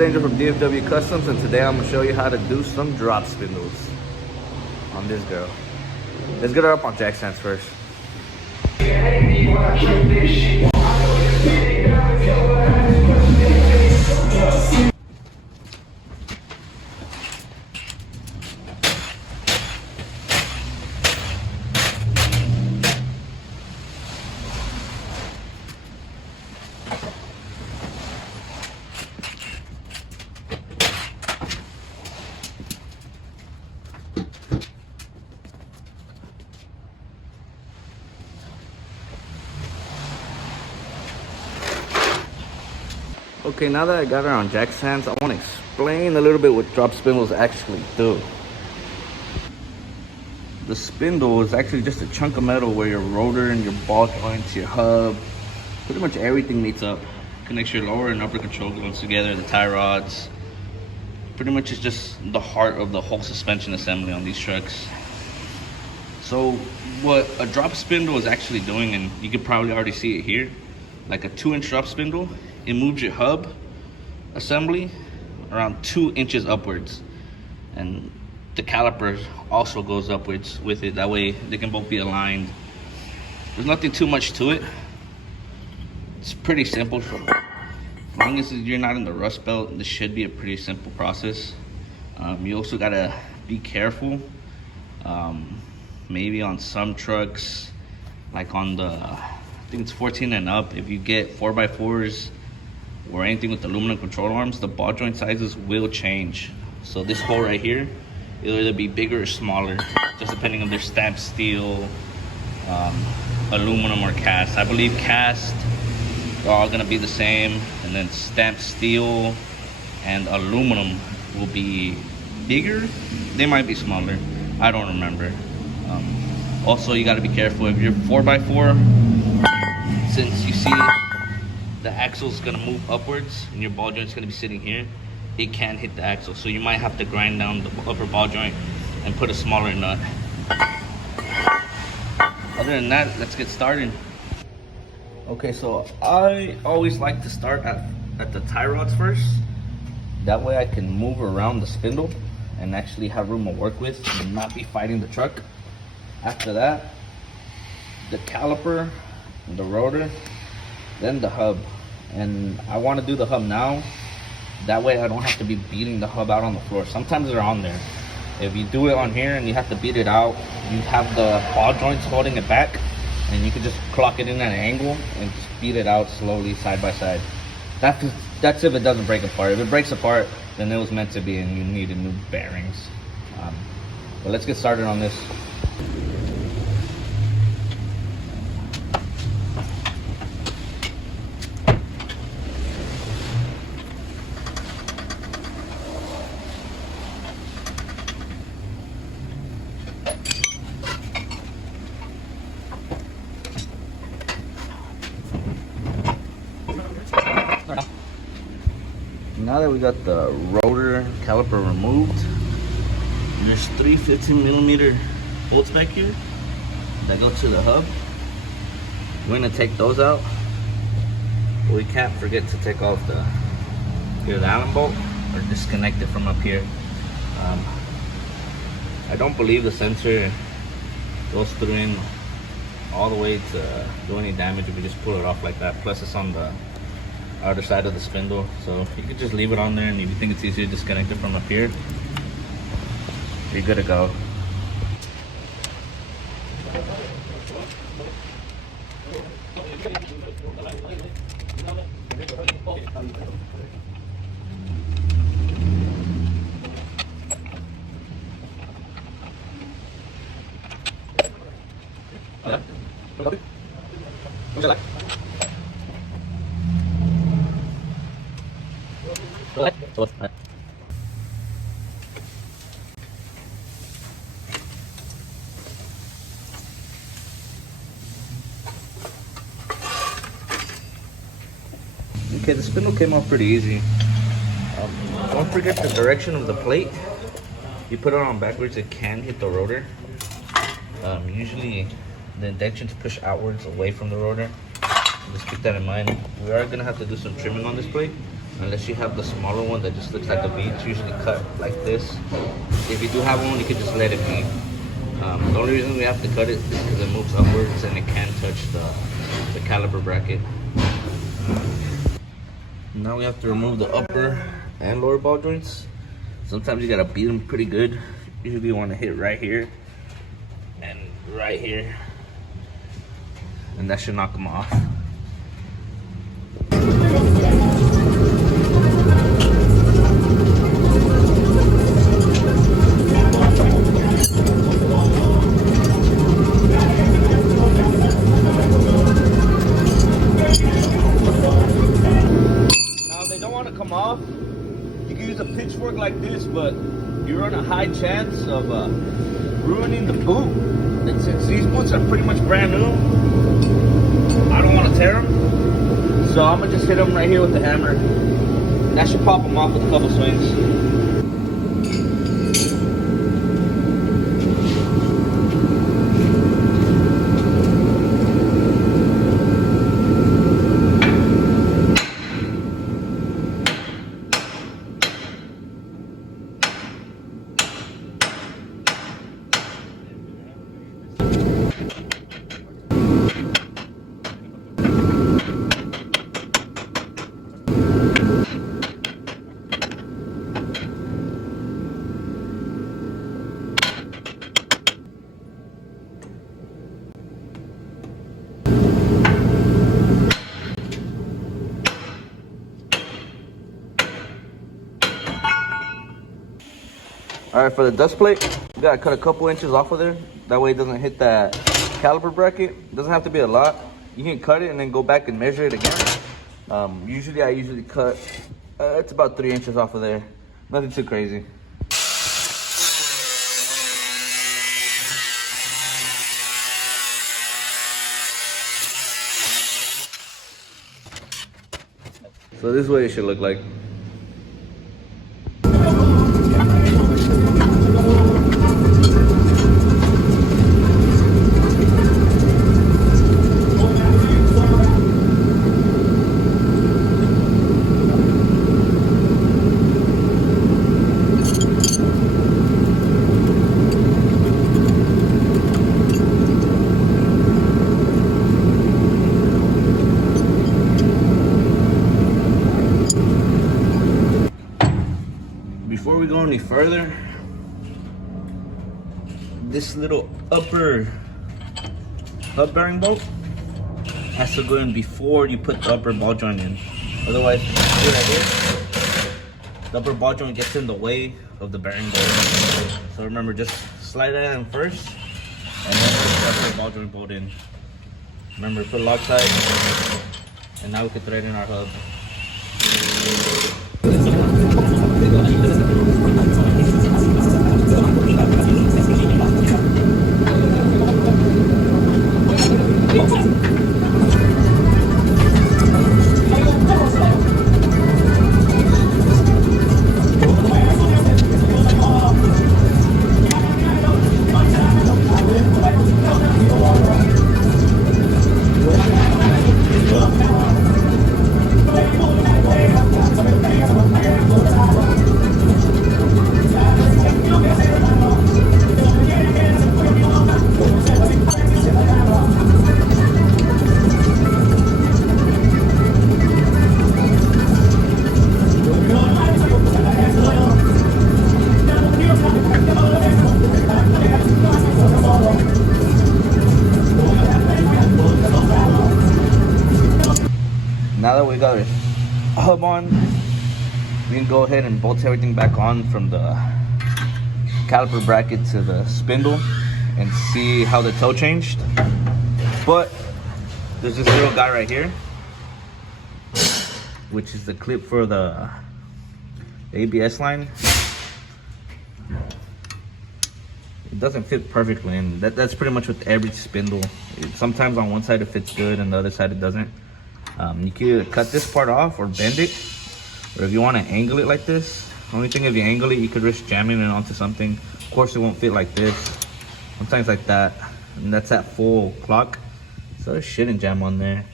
is Angel from DFW Customs, and today I'm going to show you how to do some drop spindles on this girl. Let's get her up on jack stands first. Okay, now that I got her on jack stands, I want to explain a little bit what drop spindles actually do. The spindle is actually just a chunk of metal where your rotor and your ball joints, your hub, pretty much everything meets up. Connects your lower and upper control joints together, the tie rods. Pretty much it's just the heart of the whole suspension assembly on these trucks. So what a drop spindle is actually doing, and you can probably already see it here, like a 2-inch drop spindle, it moves your hub assembly around 2 inches upwards, and the caliper also goes upwards with it. That way they can both be aligned. There's nothing too much to it. It's pretty simple. As long as you're not in the rust belt, this should be a pretty simple process. You also gotta be careful. Maybe on some trucks, like on the, I think it's 14 and up, if you get 4x4s or anything with aluminum control arms, the ball joint sizes will change. So this hole right here, it'll either be bigger or smaller, just depending on their stamped steel, aluminum or cast. I believe cast, they're all gonna be the same, and then stamped steel and aluminum will be bigger. They might be smaller, I don't remember. Also, you gotta be careful if you're 4x4, since you see the axle's gonna move upwards and your ball joint's gonna be sitting here, it can hit the axle. So you might have to grind down the upper ball joint and put a smaller nut. Other than that, let's get started. Okay, so I always like to start at the tie rods first. That way I can move around the spindle and actually have room to work with and not be fighting the truck. After that, the caliper, the rotor, then the hub. And I want to do the hub now. That way I don't have to be beating the hub out on the floor. Sometimes they're on there. If you do it on here and you have to beat it out, you have the ball joints holding it back, and you can just clock it in at an angle and just beat it out slowly side by side. That's if it doesn't break apart. If it breaks apart, then it was meant to be and you needed new bearings. But let's get started on this. Now that we got the rotor caliper removed, there's 3 15mm bolts back here that go to the hub. We're gonna take those out, but we can't forget to take off the Allen bolt or disconnect it from up here. I don't believe the sensor goes through in all the way to do any damage if we just pull it off like that. Plus it's on the other side of the spindle, so you could just leave it on there, and if you think it's easier to disconnect it from up here, you're good to go. Okay, the spindle came off pretty easy. Don't forget the direction of the plate. You put it on backwards, it can hit the rotor. Usually the indentions push outwards away from the rotor. Just keep that in mind. We are gonna have to do some trimming on this plate. unless you have the smaller one that just looks like a V. It's usually cut like this. If you do have one, you can just let it be. The only reason we have to cut it is because it moves upwards and it can touch the caliper bracket. Now we have to remove the upper and lower ball joints. Sometimes you gotta beat them pretty good. Usually you want to hit right here and right here, and that should knock them off. Come off, you can use a pitchfork like this, but you run a high chance of ruining the boot. And since these boots are pretty much brand new, I don't want to tear them, so I'm gonna just hit them right here with the hammer. That should pop them off with a couple swings. All right, for the dust plate, you gotta cut a couple inches off of there. That way it doesn't hit that caliper bracket. It doesn't have to be a lot. You can cut it and then go back and measure it again. I usually cut, it's about 3 inches off of there. Nothing too crazy. So this is what it should look like. Before we go any further, this little upper hub bearing bolt has to go in before you put the upper ball joint in. Otherwise, see right here, the upper ball joint gets in the way of the bearing bolt. So remember, just slide that in first, and then put the upper ball joint bolt in. Remember, put Loctite, and now we can thread in our hub. Now that we got our hub on, we can go ahead and bolt everything back on from the caliper bracket to the spindle and see how the toe changed. But there's this little guy right here, which is the clip for the ABS line. It doesn't fit perfectly, and that's pretty much with every spindle. Sometimes on one side it fits good and the other side it doesn't. You can either cut this part off or bend it, or if you want to angle it like this. Only thing, if you angle it, you could risk jamming it onto something. Of course, it won't fit like this. Sometimes like that, and that's at full clock, so it shouldn't jam on there.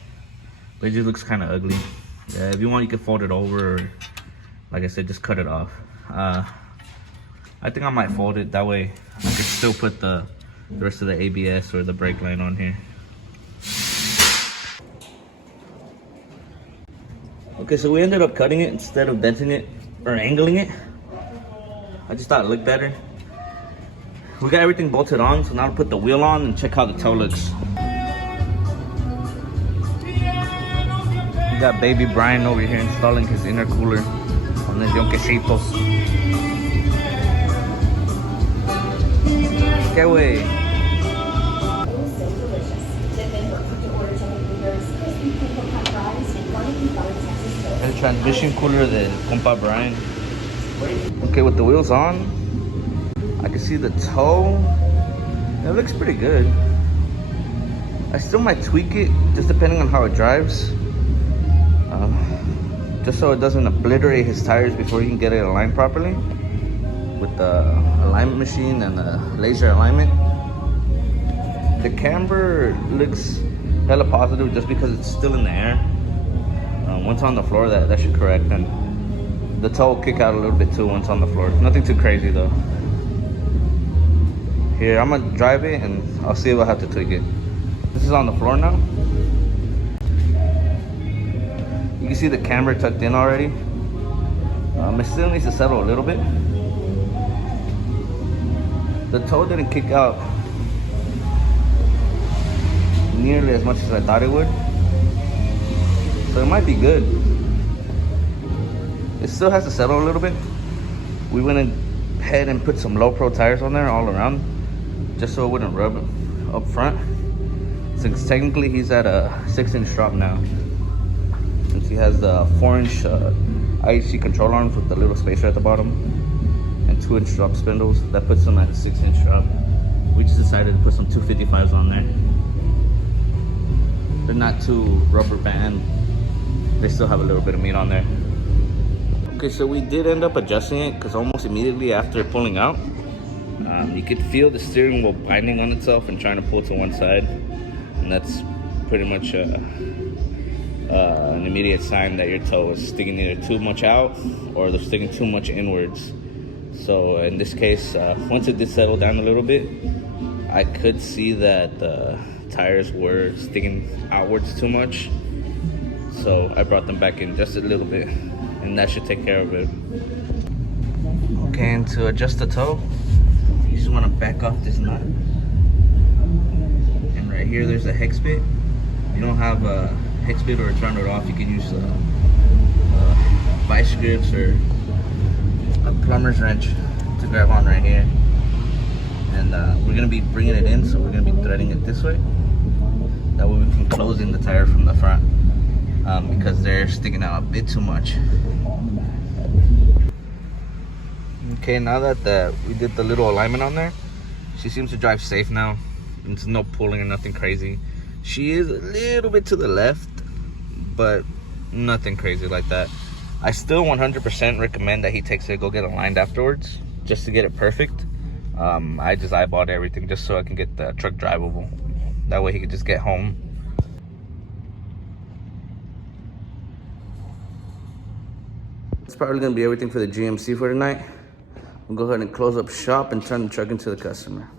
But it just looks kind of ugly. Yeah, if you want, you can fold it over, or, like I said, just cut it off. I think I might fold it, that way I could still put the rest of the ABS or the brake line on here. Okay, so we ended up cutting it instead of denting it or angling it. I just thought it looked better. We got everything bolted on, so now I'll put the wheel on and check how the toe looks. We got baby Brian over here installing his intercooler on this yonquecito. ¿Qué way? El transmission cooler del compa Brian. Okay, with the wheels on, I can see the toe. It looks pretty good. I still might tweak it, just depending on how it drives. Just so it doesn't obliterate his tires before he can get it aligned properly with the alignment machine and the laser alignment. The camber looks hella positive just because it's still in the air. Once on the floor, that should correct, and the toe will kick out a little bit too once on the floor. Nothing too crazy though. Here, I'm gonna drive it and I'll see if I have to tweak it. This is on the floor now. You can see the camber tucked in already. It still needs to settle a little bit. The toe didn't kick out nearly as much as I thought it would. So it might be good. It still has to settle a little bit. We went ahead and put some low pro tires on there all around, just so it wouldn't rub up front. Since technically he's at a 6-inch drop now. Since he has the 4-inch IEC control arms with the little spacer at the bottom and 2-inch drop spindles, that puts him at a 6-inch drop. We just decided to put some 255s on there. They're not too rubber band. They still have a little bit of meat on there. Okay, so we did end up adjusting it because almost immediately after pulling out, you could feel the steering wheel binding on itself and trying to pull to one side. And that's pretty much an immediate sign that your toe is sticking either too much out or they're sticking too much inwards. So in this case, once it did settle down a little bit, I could see that the tires were sticking outwards too much. So I brought them back in just a little bit, and that should take care of it. Okay, and to adjust the toe, you just want to back off this nut. And right here, there's a hex bit. If you don't have a hex bit or turn it off, you can use vice grips or a plumber's wrench to grab on right here. And we're going to be bringing it in, so we're going to be threading it this way. That way we can close in the tire from the front. Because they're sticking out a bit too much. Okay, now that we did the little alignment on there, she seems to drive safe now. There's no pulling or nothing crazy. She is a little bit to the left, but nothing crazy like that. I still 100% recommend that he takes it, go get aligned afterwards, just to get it perfect. I just eyeballed everything just so I can get the truck drivable. That way he could just get home. That's probably gonna be everything for the GMC for tonight. We'll go ahead and close up shop and turn the truck into the customer.